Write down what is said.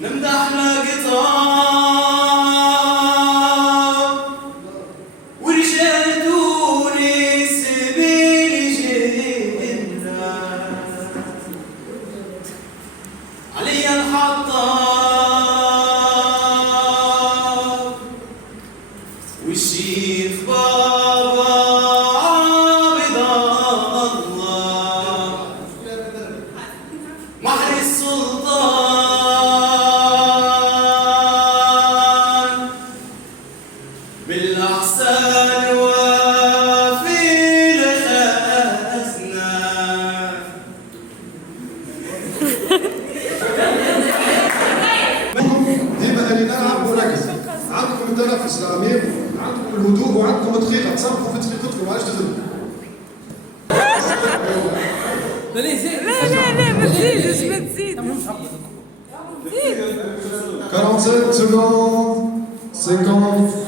نمدح لقطار ورجال تونس بين جينا علي الحطاب والشيخ بابا عبد الله مهر السلطان بالأحسان وفي الخزنة ديما اللي نلعب ونركز. عندكم التنفس العميق، عندكم الهدوء، وعندكم دقيقة تصرفوا في دقيقتكم، عايش تزيدوا. لا ما تزيدش ما تزيد 47 secondes, 50.